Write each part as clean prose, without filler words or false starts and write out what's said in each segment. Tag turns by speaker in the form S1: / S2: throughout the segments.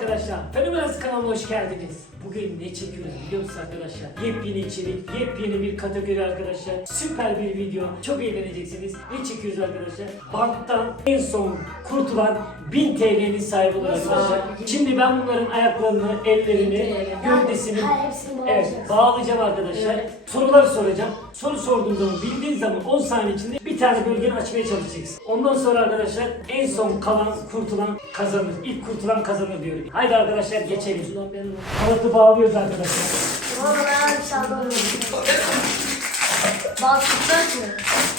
S1: arkadaşlar, Fenomenaz kanalına hoş geldiniz. Bugün ne çekiyoruz biliyor musunuz arkadaşlar? Yepyeni içerik, yepyeni bir kategori arkadaşlar. Süper bir video, çok eğleneceksiniz. Ne çekiyoruz arkadaşlar? Banktan en son kurtulan 1000 TL'nin sahibi olan arkadaşlar. Şimdi ben bunların ayaklarını, ellerini, gövdesini bağlayacağım arkadaşlar.
S2: Evet.
S1: Sorular soracağım. Soru sorduğum zaman bildiğiniz zaman 10 saniye içinde bir tane bölgeni açmaya çalışacaksın. Ondan sonra arkadaşlar en son kalan, kurtulan kazanır. İlk kurtulan kazanır diyorum. Haydi arkadaşlar geçelim. Halatı bağlıyoruz arkadaşlar.
S2: Ama ben bir şey anlamadım. Bak tutmaz mı?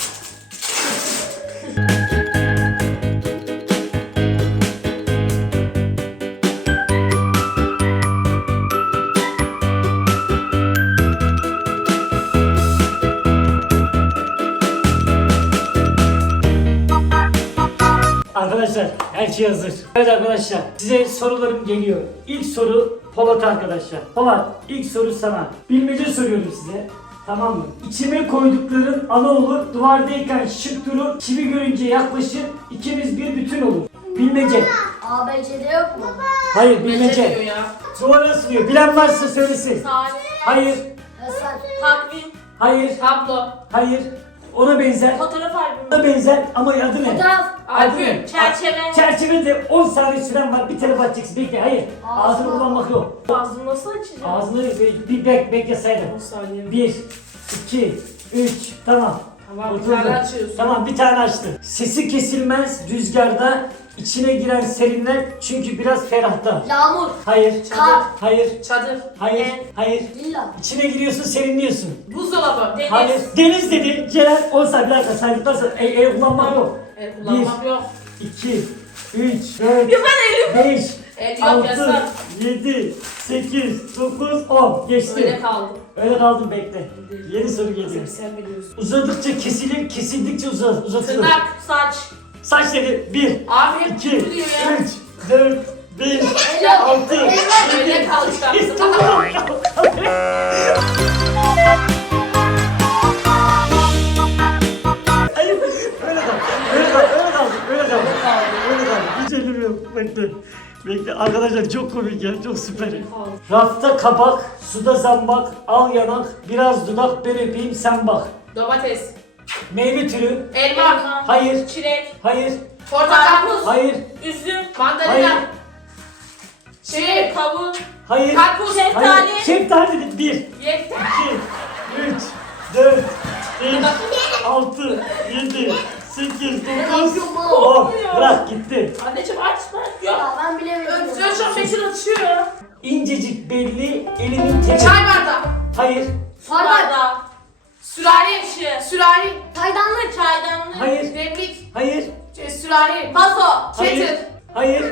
S1: Arkadaşlar her şey hazır. Evet arkadaşlar size sorularım geliyor. İlk soru Polat arkadaşlar. Polat ilk soru sana. Bilmece soruyorum size. Tamam mı? İçime koydukların ana olur. Duvardayken şık durur. Çivi görünce yaklaşır. İkimiz bir bütün olur. Bilmece.
S2: ABC'de yok mu?
S1: Hayır
S3: Diyor
S1: bilmece.
S3: ya.
S1: Duvara asılıyor. Bilen varsa söylesin.
S3: Saat,
S1: Hayır.
S2: Hasan.
S3: takvim,
S1: Hayır.
S3: tablo,
S1: Hayır. Ona benzer.
S3: fotoğraf albümü,
S1: Ona benzer ama adı ne?
S2: Fotoğraf.
S3: albüm, çerçeve.
S1: Çerçevede 10 saniye süren var. Bir tarafa atacaksın. Bekle. Hayır.
S2: Ağzına.
S1: Ağzını kullanmak yok.
S3: Ağzını nasıl açacağım?
S1: Ağzını bir bekle saydım.
S3: 10 saniye.
S1: 1, 2, 3, tamam.
S3: Tamam, bir
S1: Oturdu.
S3: tane açıyorsun.
S1: Tamam bir tane açtı. Sesi kesilmez rüzgarda, içine giren serinler çünkü biraz ferahta.
S2: Yağmur.
S1: Hayır,
S2: Kar.
S1: hayır,
S3: Çadır,
S1: hayır,
S3: ev,
S1: hayır.
S2: Villa.
S1: İçine giriyorsun serinliyorsun.
S3: buzdolabı, deniz.
S1: Hayır. Deniz dedi. Ceren 10 saniye bir dakika saydıktan sonra kullanmak yok.
S3: El kullanmak yok.
S1: 2, 3, 4,
S3: Ya ben elim.
S1: 5,
S3: El yok
S1: 6,
S3: yasak.
S1: 7, 8, 9, 10. Geçti.
S3: Öyle kaldım.
S1: Öyle kaldım bekle. Yeni soru geliyor.
S3: Sen biliyorsun.
S1: Uzadıkça kesilir, kesildikçe uzatılır.
S3: Tırnak, saç.
S1: Saç dedi. 1,
S3: Abi hep
S1: 2, 3,
S3: biliyor ya.
S1: 4, 5, 6, 7,
S3: Öyle kalacağım.
S1: Hayır, öyle kal. Öyle kal. Hiç elim yok. Bekle. Arkadaşlar çok komik ya, çok süper. Rafta kabak, suda zambak, al yanak, biraz dudak, ben öpeyim sen bak.
S3: Domates,
S1: Meyve türü.
S3: elma,
S1: Hayır.
S3: çilek,
S1: Hayır.
S3: portakal,
S1: Hayır.
S3: üzüm,
S1: Hayır.
S3: mandalina, kavun,
S1: Hayır.
S3: karpuz,
S1: Hayır.
S3: şeftali,
S1: Şeftali dedim. 1, 2,
S3: yeter.
S1: 3, 4, 5, 6, 7, 8, 9, 10. Bırak gitti.
S3: Anneciğim açma. Yok.
S2: Ya ben bilemedim.
S3: Hocam Betül açıyor.
S1: İncecik belli elimin teli.
S3: Çay bardağı,
S1: Hayır.
S2: Bardak.
S3: sürahi ışığı, sürahi,
S2: Çaydanlık.
S3: çaydanlık,
S1: Hayır.
S3: demlik,
S1: Hayır.
S3: sürahi, vazo,
S1: Hayır.
S3: ketir,
S1: Hayır.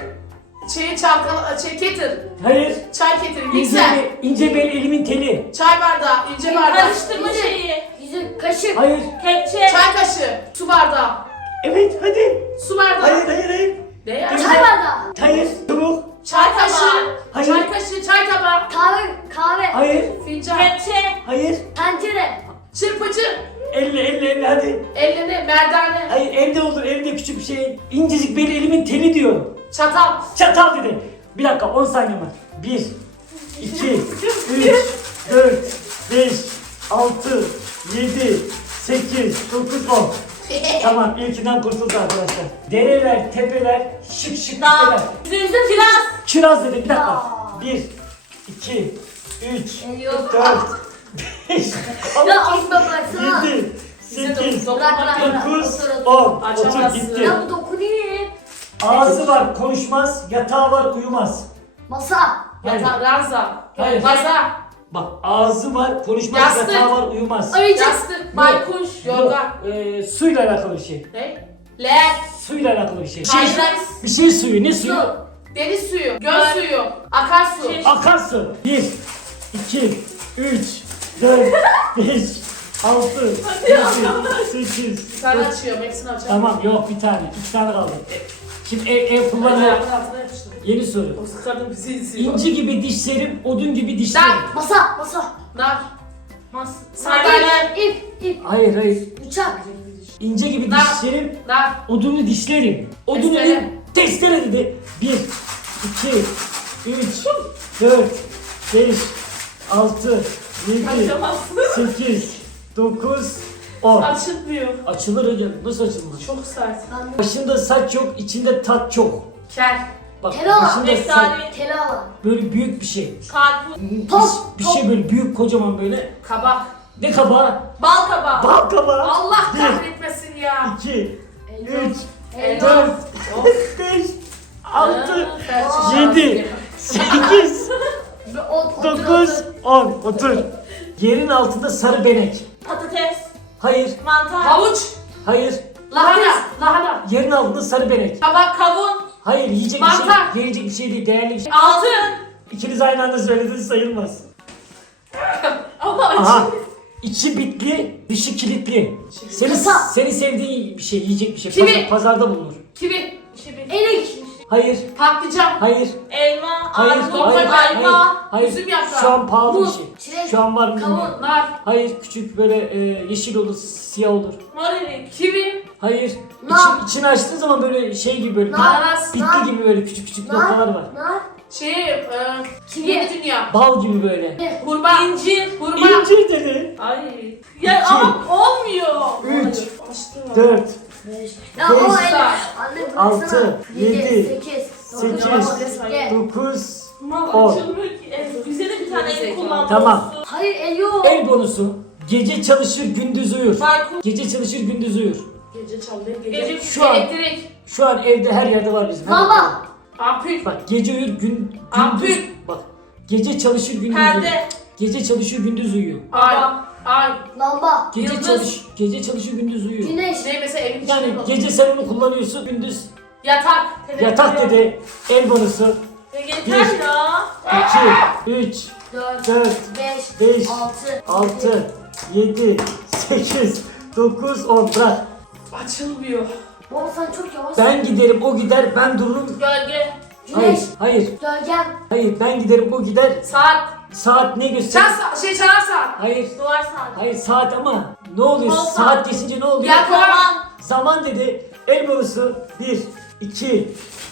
S3: ketir,
S1: Hayır.
S3: çay ketiri, mikser,
S1: İnce belli elimin teli.
S3: çay bardağı, ince bardak,
S2: Karıştırma
S3: şeyi,
S2: Yüzük. Kaşık.
S1: Hayır.
S3: kepçe, çay kaşığı, su bardağı,
S1: Evet hadi.
S3: su bardağı.
S1: Hayır.
S3: Ne ya?
S1: Hayır.
S2: Çay bardağı.
S1: Hayır. Çabuk.
S3: Çay kaşığı,
S1: Hayır.
S3: çay kaşığı, çay tabağı,
S2: Kahve.
S1: Hayır.
S3: fincan,
S1: Hayır.
S2: Tencere.
S3: çırpıcı,
S1: Elle hadi.
S3: elini, merdane,
S1: Hayır evde olur evde küçük bir şey. İncecik belli elimin teli diyorum.
S3: çatal,
S1: Çatal dedi. Bir dakika 10 saniye var. 1, 2, 3, 4, 5, 6, 7, 8, 9, 10. Tamam ilkinden kurtuldu arkadaşlar. Dereler, tepeler, şık şık
S3: dağ,
S1: tepeler.
S3: üzüm, kiraz,
S1: Kiraz dedi bir dakika.
S2: Aa.
S1: 1, 2, 3,
S2: Yok.
S1: 4, 5,
S2: Ya aslında baksana.
S1: 7, 8,
S2: Bırak.
S1: 9,
S2: Otur, otur.
S1: 10. Otur
S3: Açamazsın.
S1: gitti.
S2: Ya bu dokunuyor.
S1: Ağzı var konuşmaz, yatağı var uyumaz.
S2: Masa.
S1: Hayır.
S3: ranza,
S1: Hayır.
S3: vaza,
S1: Bak ağzı var konuşmaz,
S3: Yastık.
S1: yatağı var uyumaz.
S2: Ayıcık.
S3: yastık, baykuş, yorgan.
S1: Suyla alakalı bir şey.
S3: Ne? Leğen,
S1: Suyla alakalı bir şey.
S3: kaynak,
S1: Bir şey suyu. Ne suyu?
S3: su, deniz suyu, göl suyu, akarsu,
S1: Akarsu. 1, 2, 3, 4, 5, 6, 7, 8.
S3: bir tane açıyor, hepsini açıyor.
S1: Tamam yok bir tane. 2 tane kaldı. Şimdi ev kullanıyor.
S3: Ayağımın altına yapıştırdım.
S1: Yeni soru.
S3: O sıkardım bizi izliyor.
S1: İnci gibi dişlerim, odun gibi dişlerim.
S3: Nar,
S2: Masa.
S3: nar, sandalye,
S2: İp.
S1: Hayır.
S2: Bıçak.
S1: İnce gibi
S3: Nar.
S1: dişlerim,
S3: nar,
S1: odunu dişlerim. Odunu
S3: Testere.
S1: testere dedi. 1, 2, 3, 4, 5, 6, 7,
S3: Açamazsın.
S1: 8, 9, 10.
S3: Açılmıyor.
S1: Açılır hocam. Nasıl açılmaz?
S3: Çok sert.
S2: Ben de.
S1: Başında saç yok, içinde tat çok.
S3: Kel.
S1: Bak
S2: Helal.
S1: başında saç
S3: Efsane.
S2: Kelala.
S1: böyle büyük bir şey.
S3: Karpuz.
S2: Top,
S1: Bir
S2: top.
S1: şey böyle büyük kocaman böyle.
S3: Kabak.
S1: Ne kabağı?
S3: Bal kabağı.
S1: Bal kabağı.
S3: Allah
S1: 1,
S3: kahretmesin ya.
S1: 2, 3,
S3: Elma.
S1: 4,
S3: Of.
S1: 5, 6,
S3: Felç
S1: 7, 8,
S2: Ve otur,
S1: 9, 10. Otur. Yerin altında sarı benek.
S3: Patates.
S1: Hayır,
S3: Mantar. Havuç.
S1: hayır.
S3: Lahana. Lahana.
S1: Yerin altında sarı benek.
S3: Kabak. Kavun.
S1: Hayır, yiyecek bir
S3: Mantar.
S1: şey. Yiyecek bir şey değil, değerli bir şey.
S3: Altın.
S1: İkiniz aynı anda söylediğiniz sayılmaz.
S3: Ama
S1: Aha.
S3: açın.
S1: İçi bitli, dışı kilitli.
S2: Kısa.
S1: Seni sevdiğin bir şey, yiyecek bir şey.
S3: Kivi.
S1: Pazarda bulunur.
S3: Kivi.
S2: Erik.
S1: Hayır,
S3: Patlıcan.
S1: hayır,
S3: Elma.
S1: hayır,
S3: Armut.
S1: hayır, hayır,
S3: Ayva.
S1: hayır.
S3: Üzüm yaprağı.
S1: Şu an pahalı bir
S2: Muz,
S1: şey.
S2: çilek,
S1: Şu an var mı bilmiyorum.
S3: Kavun. Nar.
S1: Hayır, küçük böyle yeşil olur, siyah olur.
S3: Morelik. Kivi.
S1: Hayır,
S2: Nar.
S1: içini açtığın zaman böyle şey gibi böyle.
S2: Nar.
S3: Ananas.
S1: Bitki
S2: Nar.
S1: gibi böyle küçük küçük
S2: Nar.
S1: noktalar var.
S2: Nar. Kivi.
S3: Yeni dünya.
S1: Bal gibi böyle.
S3: Hurma. İncir. Hurma.
S1: İncir dedi.
S3: Ay. Ya
S1: İki.
S3: ama olmuyor.
S1: 3,
S3: Açtım.
S1: 4,
S2: 5. Ya
S1: Beş.
S2: o
S3: Sağ.
S2: el. Anne
S1: Altı,
S2: bıraksana.
S1: yedi,
S2: 8.
S1: sekiz, 9,
S3: Mal
S1: 10.
S3: açılmıyor ki. Bize de bir tane el kullanmalısın.
S1: Tamam.
S2: Hayır el yok.
S1: El bonusu. Gece çalışır, gündüz uyur.
S3: Baykuş.
S1: Gece çalışır, gündüz uyur.
S3: Gece çalıyor. Gece.
S1: Şu an-
S3: Elektrik.
S1: Şu an evde her yerde var bizim. her yerde var.
S2: Lamba.
S3: Ampul.
S1: Bak gece uyur, gündüz.
S3: Ampul.
S1: Bak gece çalışır, gündüz uyur.
S3: Perde.
S1: Gece çalışır, gündüz uyuyor.
S3: Ay. Ay.
S2: Lamba.
S3: Yıldız.
S1: Gece çalışır, gündüz uyuyor.
S2: Güneş.
S3: Ne mesela evin içinde
S1: Yani
S3: mi?
S1: gece sen onu kullanıyorsun, gündüz
S3: Yatak.
S1: yatak dedi. El bonusu.
S3: Yeter ya.
S1: 2, 3,
S2: 4.
S1: 4,
S2: 5.
S1: 5,
S2: 6.
S1: 6, 7, 8, 9, 10. Bırak.
S3: Açılmıyor.
S2: Baba sen çok yavaş.
S1: Ben giderim, o gider, ben dururum.
S3: Gölge.
S1: Hayır,
S2: Güneş.
S1: hayır,
S2: Gölgem.
S1: hayır. Ben giderim, o gider.
S3: Saat.
S1: Saat ne gösterir?
S3: Çalar saat.
S1: Hayır,
S3: Duvar saat.
S1: hayır saat ama ne oluyor?
S3: Kol
S1: Saat
S3: saat.
S1: geçince ne oluyor?
S3: Ya kovan.
S1: Zaman dedi. El bonusu. 1, 2,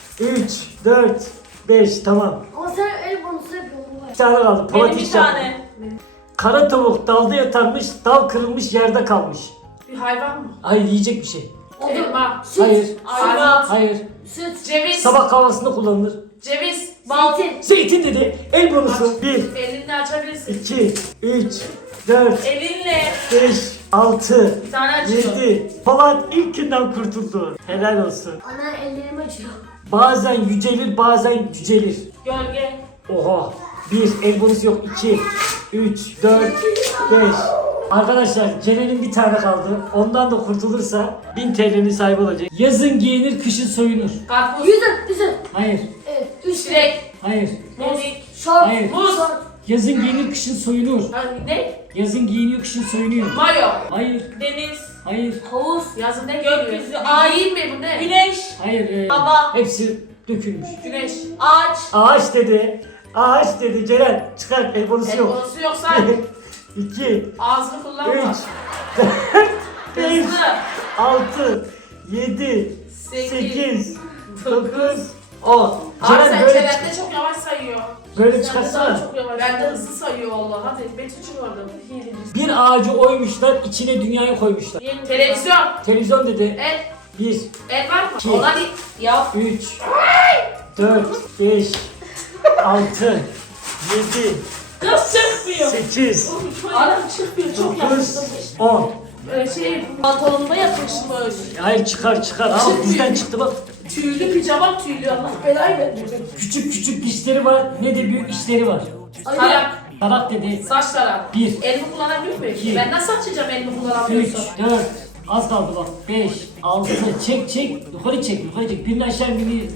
S1: 3, 4, 5. Tamam.
S2: Ama sen el bonusu yapıyorsun.
S1: Bir tane kaldı.
S3: Benim
S1: Palatik
S3: bir
S1: şap.
S3: tane.
S1: Kara tavuk dalda yatarmış, dal kırılmış, yerde kalmış.
S3: Bir hayvan mı?
S1: Hayır, yiyecek bir şey.
S3: Elma.
S2: Süt.
S1: Hayır,
S3: Ayva.
S1: hayır.
S2: Süt.
S3: Ceviz.
S1: Sabah kahvaltısında kullanılır.
S3: Ceviz. Bal.
S2: Zeytin.
S1: Zeytin dedi. El bonusu. 1,
S3: Elinle açabilirsin.
S1: 2, 3, 4,
S3: Elinle.
S1: 5, 6,
S3: Bir tane açıyor.
S1: 7. Polat ilk günden kurtuldu. Helal olsun.
S2: Ana ellerimi açıyor.
S1: Bazen yücelir, bazen cücelir.
S3: Gölge.
S1: Oha. 1, el bonusu yok. 2, 3, 4, 5. Arkadaşlar Ceren'in bir tane kaldı. Ondan da kurtulursa 1000 TL'nin sahibi olacak. Yazın giyinir, kışın soyunur.
S3: Karpuz.
S2: Yüzüm.
S1: Hayır,
S2: Evet. Üç.
S3: Çilek.
S1: hayır.
S3: Delik.
S2: Şort.
S1: Hayır.
S3: Muz.
S2: Şort.
S1: Yazın giyinir, kışın soyunur.
S3: Ne?
S1: Yazın giyiniyor, kışın soyunuyor.
S3: Mayo.
S1: Hayır,
S3: Deniz.
S1: hayır,
S2: Havuz.
S3: Yazın ne
S4: Gökyüzü,
S3: geliyor?
S4: ay.
S3: Ay mi bu ne?
S4: Güneş,
S1: hayır.
S4: Hava.
S1: Hepsi dökülmüş.
S3: Güneş.
S4: ağaç,
S1: Ağaç dedi. Ağaç dedi. Ceren çıkar, el bonusu
S3: El
S1: yok.
S3: bonusu yoksa
S1: 2,
S3: ağzını kullanma.
S1: 3, 4, 5,
S3: Hızlı.
S1: 6, 7,
S3: 8.
S1: 8, 9, 10.
S3: Abi
S1: Ceren
S3: sen
S1: böyle,
S3: çevrende çok yavaş sayıyor.
S1: böyle
S3: Sen de daha
S1: çıkarsana.
S3: çok yavaş. Ben de hızlı sayıyor valla. Hadi Betül'cüm orada.
S1: Bir ağacı oymuşlar, içine dünyayı koymuşlar.
S3: Televizyon.
S1: Televizyon dedi.
S3: El.
S1: 1,
S3: El var mı?
S1: İki.
S3: Olan değil.
S4: ya
S1: 3, 4, 5, 6, 7,
S3: Kız çıkmıyor.
S1: 8,
S3: Adam çıkmıyor. Çok
S1: 9,
S3: yavaş.
S1: 10.
S3: Pantolonuma yapışmış.
S1: Hayır çıkar. Al
S3: Çıkmıyor.
S1: bizden çıktı bak.
S3: Tüylü pijama tüylü. Allah belayı vermeyecek.
S1: Küçük küçük dişleri var ne de büyük işleri var.
S3: Tarak.
S1: Tarak dedi.
S3: Saç tarak.
S1: 1,
S3: Elimi kullanabiliyor muyum?
S1: İki.
S3: Ben nasıl açacağım elimi
S1: 3,
S3: kullanamıyorsam?
S1: 4, az kaldı bak. 5, 6, çek. Yukarı çek. Birini aşağı birini.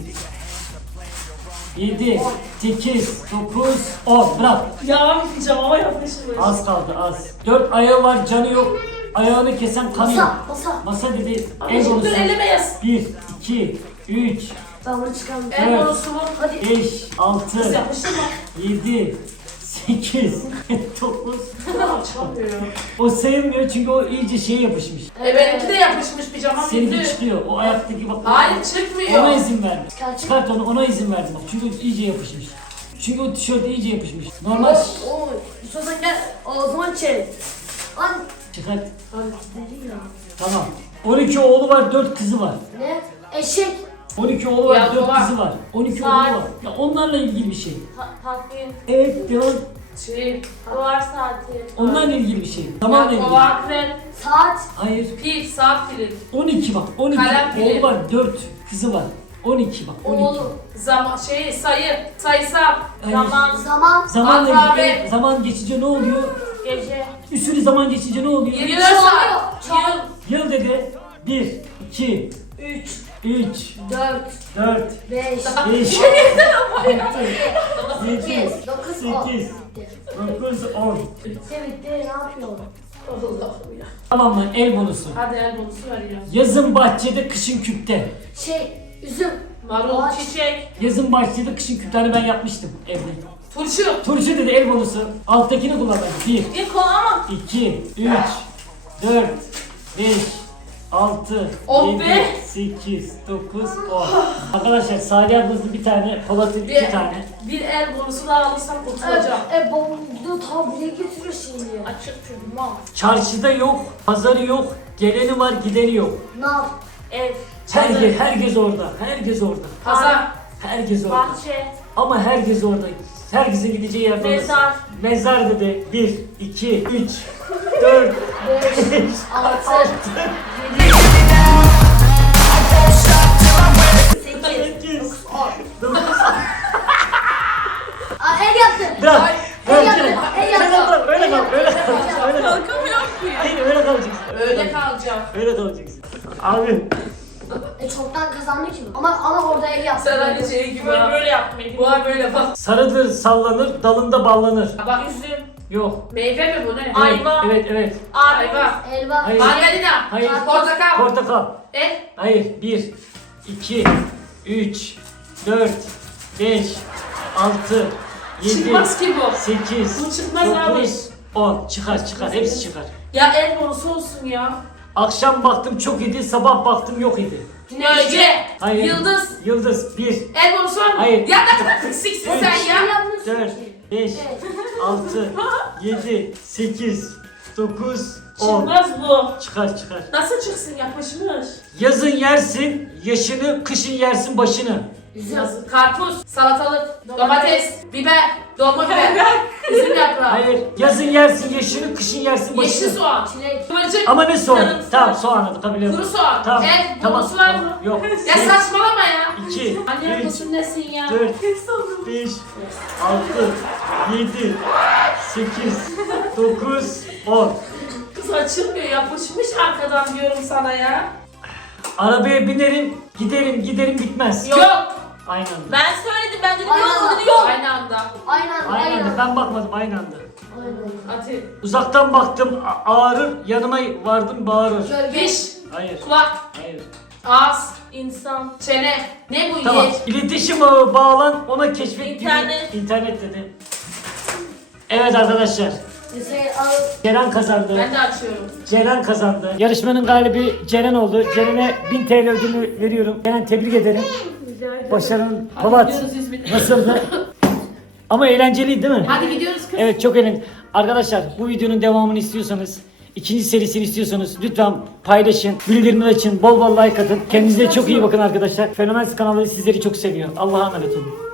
S1: 7, 8, 9, 10. Bırak.
S3: Ya pijama yapışmış.
S1: Az kaldı az. 4 ayağı var canı yok. Ayağını kesen kanıyor.
S2: Masa.
S1: Masa dedi. El
S3: Anneciğim
S1: bonusu.
S3: dur elime yaz.
S1: 1, 2, 3,
S2: Ben bunu çıkarmayacağım.
S3: El
S1: Evet.
S3: bonusu mu?
S2: Hadi.
S1: 5, 6,
S3: Kız yapıştırma.
S1: 7, 8, 9.
S3: Açamıyorum.
S1: O sayılmıyor çünkü o iyice şeye yapışmış.
S3: Benimki de yapışmış pijama
S1: Seninki
S3: tüylü.
S1: çıkıyor. O ayaktaki bak.
S3: Hayır
S1: Ona
S3: çıkmıyor.
S1: izin ver.
S2: Çıkar.
S1: Çıkart onu, ona izin verdim bak. Çünkü iyice yapışmış. Çünkü o tişört iyice yapışmış. Normal.
S2: O istiyorsan gel o zaman çek. An
S1: Çıkart.
S2: deli ya.
S1: Tamam. 12 oğlu var, 4 kızı var.
S2: Ne? Eşek.
S1: 12 oğlu var,
S3: Ya
S1: 4
S3: baba.
S1: kızı var. 12 oğlu
S4: Saat.
S1: var. Ya onlarla ilgili bir şey.
S4: Takvim,
S1: Evet, devam.
S3: Şey,
S4: duvar saati,
S1: Onlarla ilgili bir şey. Zamanla ilgili.
S3: kova, krem,
S2: Saat.
S1: Hayır.
S3: pil, saat pili,
S1: 12 bak. 12
S3: Kalem pili.
S1: oğlu var, 4 kızı var. 12 bak. 12.
S2: Oğlum.
S3: zaman, şey, sayı, sayısal,
S1: Hayır.
S4: zaman,
S2: Zaman.
S1: Zamanla
S3: Alfabe.
S1: ilgili. Zaman geçince ne oluyor?
S4: gece,
S1: Bir sürü zaman geçince ne oluyor?
S3: 24 saat,
S2: Çal.
S3: yıl,
S1: Yıl dedi. 1, 2,
S2: 3,
S1: 3,
S2: 4,
S1: 4,
S2: 5,
S1: 5,
S2: 8, 9, 10.
S1: 8, 9, 10.
S2: Bitti bitti ne yapıyorsun?
S3: Allah'ım ya.
S1: Tamam mı? El bonusu.
S3: Hadi el bonusu ver ya.
S1: Yazın bahçede, kışın küpte.
S2: Üzüm.
S3: Marul,
S2: Ağaç.
S3: çiçek,
S1: Yazın bahçede, kışın küpte ben yapmıştım evde.
S3: turşu,
S1: Turşu dedi el bonusu. Alttakini kullan ben. 1,
S4: bir konu ama
S1: 2, 3, 4, 5, 6,
S3: Oh
S1: 7,
S3: be!
S1: 8, 9, 10. Arkadaşlar Salih ablamızın bir tane, Polat'ın
S3: Bir-
S1: 2 tane.
S3: bir el bonusu daha alırsam kurtulacağım.
S2: Babamda tabliğe getiriyor şimdi.
S4: açık çürüme,
S1: Çarşıda yok, pazarı yok, geleni var, gideni yok.
S2: Nar.
S4: ev,
S1: Herkes orada, herkes orada.
S3: Pazar,
S1: Herkes orada.
S4: bahçe,
S1: Ama herkes orada. Herkesin gideceği yerde orası.
S4: Mezar.
S1: Mezar dedi. 1, 2, 3, 4,
S2: 5,
S1: 5,
S2: 6,
S1: 6, 8, 9,
S2: Aa, el yaptım.
S1: Bırak.
S2: El
S1: Bırak.
S2: yaptım. El
S1: Sen
S2: yaptım.
S1: bırak. Öyle kal. Öyle kal. Öyle kal.
S3: kalkamıyorum ki.
S1: Hayır öyle kalacaksın.
S3: Öyle kalacağım.
S1: Öyle kalacaksın. Abi.
S2: Çoktan kazandı ki. Ama orada el yaptı.
S3: Sen hani şey gibi
S4: böyle yapmayı.
S3: Bu ay böyle bak.
S1: Sarıdır sallanır, dalında ballanır.
S3: Bak üzüm.
S1: Yok.
S3: Meyve mi bu ne?
S1: Evet,
S4: Ayva.
S1: Evet, evet.
S3: Ayva.
S2: Elva.
S1: Hayır.
S3: Mandalina.
S1: Hayır.
S3: Portakal.
S1: Portakal.
S3: El.
S1: Hayır. 1, 2, 3, 4, 5, 6, 7,
S3: Çıkmaz ki bu.
S1: 8,
S3: Bu çıkmaz abi.
S1: 9, 10. Çıkar çıkar. Hepsi çıkar.
S3: Ya el bonusu olsun ya.
S1: Akşam baktım çok idi, sabah baktım yok idi.
S3: Gölge.
S1: Hayır.
S3: Yıldız.
S1: Yıldız. 1,
S3: El bonusu var mı?
S1: Hayır.
S3: Ya ne kadar piksiksin sen ya.
S2: El yapmışsın
S1: 4,
S2: ki.
S1: 5, 6, 7, 8, 9, 10.
S3: Çıkmaz bu.
S1: Çıkar çıkar.
S3: Nasıl çıksın yapışmış?
S1: Yazın yersin yaşını, kışın yersin başını.
S2: Üzüm.
S3: Yazın. Karpuz, salatalık, domates, biber, dolma biber, üzüm yaprağı,
S1: Hayır. Yazın yersin yaşını, kışın yersin başını.
S3: yeşil soğan,
S2: Çilek.
S3: kıvırcık,
S1: Ama ne soğan?
S3: sarımsak,
S1: Tamam soğanı kabul ediyorum.
S3: kuru soğan.
S1: Tamam.
S3: El
S1: Tamam.
S3: bonusu var
S1: Tamam.
S3: mı?
S1: Yok.
S3: Ya saçmalama ya.
S1: 2,
S3: Anne
S1: 3,
S3: yapısın nesin ya?
S1: 4, 5, 6, 7, 8, 9, 10.
S3: Kız açılmıyor yapışmış arkadan diyorum sana ya.
S1: Arabaya binerim, giderim bitmez.
S3: Yok.
S1: Aynı anda.
S4: Ben söyledim, ben dedim
S2: Aynen.
S4: yok, dedi yok.
S3: Aynı anda.
S2: Aynen.
S1: Aynı anda. Ben bakmadım aynı anda.
S2: Aynen.
S3: Hadi.
S1: Uzaktan baktım ağrır, yanıma vardım bağırır.
S2: Gölge.
S3: Diş,
S1: Hayır.
S3: kulak,
S1: Hayır.
S3: ağız,
S4: İnsan,
S3: çene. Ne bu
S1: Tamam.
S3: yer?
S1: İletişim ağı bağlan, ona keşfet gibi.
S4: İnternet.
S1: İnternet dedi. Evet arkadaşlar.
S2: Mesela alıp
S1: Ceren kazandı.
S3: Ben de açıyorum.
S1: Ceren kazandı. Yarışmanın galibi Ceren oldu. Ceren'e 1000 TL ödülü veriyorum. Ceren tebrik ederim. Başarın. Polat.
S3: Gidiyoruz İzmit'e.
S1: Nasıldı? Ama eğlenceliydi değil mi?
S3: Hadi gidiyoruz kız.
S1: Evet çok eğlenceli. Arkadaşlar bu videonun devamını istiyorsanız, ikinci serisini istiyorsanız lütfen paylaşın, bildirimleri açın, bol bol like atın. Kendinize çok iyi bakın arkadaşlar. Fenomen kanalı sizleri çok seviyor. Allah'a emanet olun.